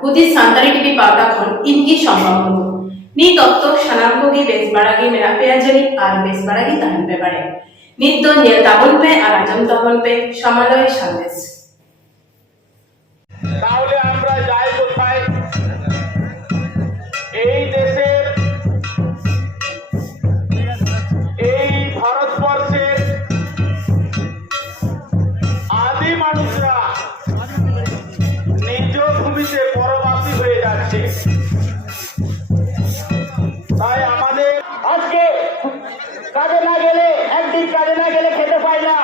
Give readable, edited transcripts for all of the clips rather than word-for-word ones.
ᱦᱩᱫᱤᱥ ᱥᱟᱱᱛᱟᱲᱤ ᱴᱤᱵᱷᱤ ᱯᱟᱣᱴᱟ ᱠᱷᱚᱱ ᱤᱧᱜᱮ ᱥᱚᱢᱵᱷᱟᱵ ᱢᱩᱨᱢᱩ ᱱᱤᱛ ᱚᱠᱛᱚ ᱥᱟᱱᱟᱢ ᱠᱚᱜᱮ ᱵᱮᱥ ᱵᱟᱲᱟ ᱜᱮ ᱢᱮᱱᱟᱜ ᱯᱮᱭᱟ ᱡᱟᱹᱱᱤᱡ ᱟᱨ ᱵᱮᱥ ᱵᱟᱲᱟ ᱜᱮ ᱛᱟᱦᱮᱱ ᱯᱮ ᱵᱟᱲᱟᱭᱟ ᱱᱤᱛ ᱫᱚ ᱧᱮᱞ ᱛᱟᱵᱚᱱ ᱯᱮ ᱟᱨ ᱟᱸᱡᱚᱢ ᱛᱟᱵᱚᱱ ᱯᱮ সমালয় সন্দেশ। তাহলে আমরা যাই কোথায়? এই দেশের এই ভারতবর্ষের আদি মানুষরা নিজ ভূমিতে পরবাসী হয়ে যাচ্ছে। তাই আমাদের আজকে কাজে না গেলে একদিন কাজে না গেলে খেতে পাই না,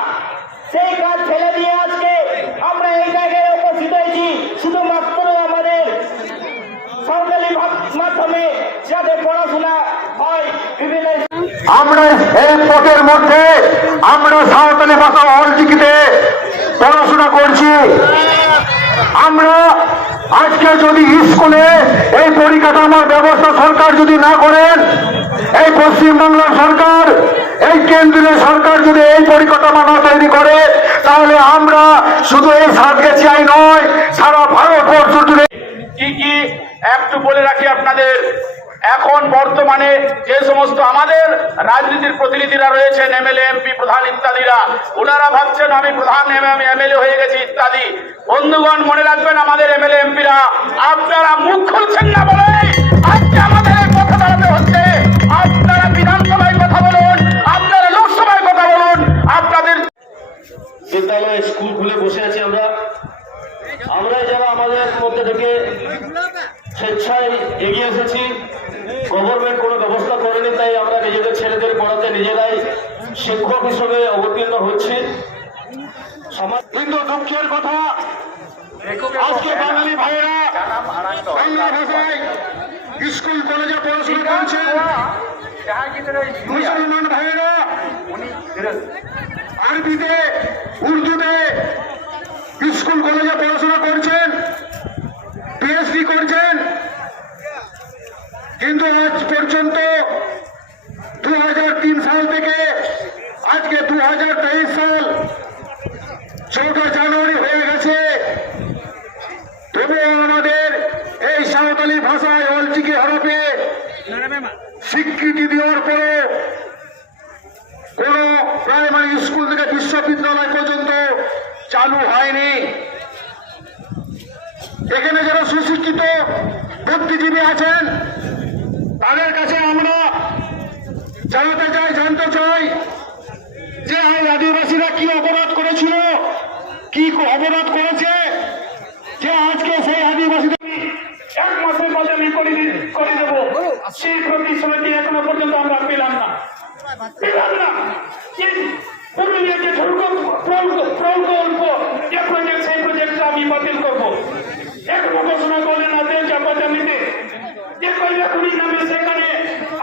সেই কাজ ফেলে দিয়ে আজকে আমরা এই জায়গায় উপস্থিত হয়েছি শুধুমাত্র আমাদের সরকারি মাধ্যমে যাতে পড়াশোনা হয় বিভিন্ন আমরা এই পথের মধ্যে আমরা সাঁওতালি ভাষা অলচিকিতে পড়াশোনা করছি। আমরা আজকে যদি স্কুলে এই পরিকাঠামোর ব্যবস্থা সরকার যদি না করেন, এই পশ্চিমবাংলার সরকার এই কেন্দ্রীয় সরকার যদি এই পরিকাঠামো না তৈরি করে, তাহলে আমরা শুধু এই সাতগাছিয়াই নয় সারা ভারতবর্ষ জুড়ে কি কি একটু বলে রাখি আপনাদের। এখন বর্তমানে যে সমস্ত আমাদের রাজনীতির প্রতিনিধিরা রয়েছেন, এমএলএ এমপি প্রধান ইত্যাদিরা, ওনারা ভাবছেন আমি প্রধান এমএলএ হয়ে গেছি ইত্যাদি। বন্ধুগণ মনে রাখবেন, আমাদের এমএলএ এমপিরা আপনারা মুখ খুলছেন না বলে আজকে আমাদের এই কথা দাঁড়াতে হচ্ছে। আপনারা বিধানসভায় কথা বলুন, আপনারা লোকসভায় কথা বলুন। আপনাদের বিদ্যালয় স্কুল খুলে বসে আছি আমরা যারা আমাদের মধ্যে থেকে স্বেচ্ছায় এগিয়ে এসেছি। গভর্নমেন্ট কোনো ব্যবস্থা করেনি, তাই আমরা নিজেদের ছেলেদের পড়াতে নিজেরাই শিক্ষক হিসেবে অবতীর্ণ হচ্ছি। কিন্তু দুঃখের কথা, আজকে বাঙালি ভাইয়েরা বাংলা ভাষায় স্কুল কলেজে পড়াশোনা করছেন, মুসলমান ভাইয়েরা আরবিতে উর্দুতে স্কুল কলেজে পড়াশোনা করছেন, পিএইচডি করছেন। কিন্তু আজ পর্যন্ত 2003 সাল থেকে আজকে 2023 সাল 14 জানুয়ারি হয়ে গেছে, তবুও আমাদের এই সাঁওতালি ভাষায় অলচিকি হরফে স্বীকৃতি দেওয়ার পরে কোন প্রাইমারি স্কুল থেকে বিশ্ববিদ্যালয় পর্যন্ত চালু হয়নি। এখানে যারা সুশিক্ষিত বুদ্ধিজীবী আছেন তাদের কাছে আমরা জানতে চাই যে আদিবাসীরা কি অপরাধ করেছিল, কি অপরাধ করেছে যে আজকে সেই আদিবাসীদের 1 মাসের মধ্যে আমি করে দেবো, সেই প্রতিশ্রুতি এখনো পর্যন্ত আমরা পেলাম না। পুরুলিয়া যে প্রকল্প যে প্রজেক্ট, সেই প্রজেক্টটা আমি বাতিল করবো। এখনো ঘোষণা করলেন না দেশ চাপাচাপিতে যে কৈলাকুড়ি নামে সেখানে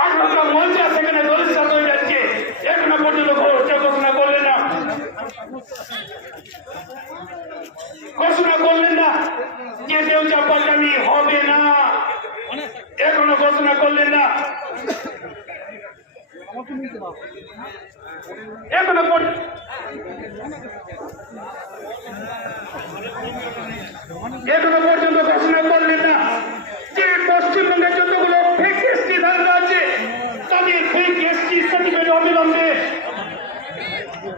8টা মঞ্চা সেখানে দলিত হয়ে যাচ্ছে, এখনো পর্যন্ত ঘোষণা করলেন না। ঘোষণা করলেন না যে দেশ চাপাচাপি হবে না, এখনো ঘোষণা করলেন না। এখনো পর্যন্ত ঘোষণা করলেন না যে পশ্চিমবঙ্গের যতগুলো ফেক এসটি ধারণা আছে তাদের ফেক এসটি সার্টিফিকেট অবিলম্বে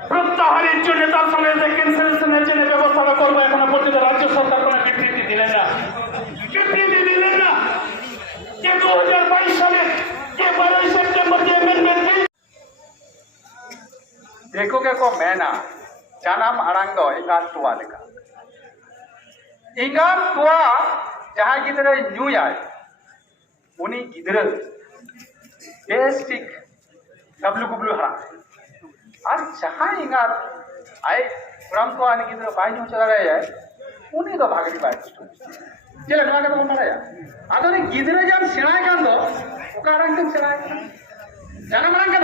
প্রত্যাহারের জন্য, তার সঙ্গে ক্যান্সেলেশনের জন্য ব্যবস্থা করবো। এখনো পর্যন্ত রাজ্য সরকার কোনো বিবৃতি দিলেন না যে 2022 সালে যে 12 সেপ্টেম্বর যে অ্যামেন্ডমেন্ট देखोगे को मेना जानाम आड़ांग दो इंगात तुआ लेका इंगात तुआ जहाँ गिदरे न्यूयाय उनी गिदरे बेसिक डब्लू गुब्लू हरा और जहाँ इंगात आए ब्रह्म को आने गिदरे बाई न्यू चला रहा है उन्हीं तो भागरी बाई चले नवा का बोलना रहा आतो ने गिदरे जब सिराय कर दो उकारांग तुम सिराय जानाम आड़ांग का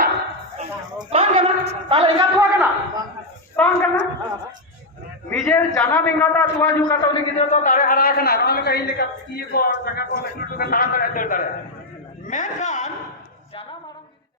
बांग करना ताले इंगात हुआ करना बांग करना निजेर जाना बिंगाता तुआ जू काटा उन्हें किधर तो तारे हरा करना नॉन कहीं लेकर ये को जगह को लेकर तारा तारा मैं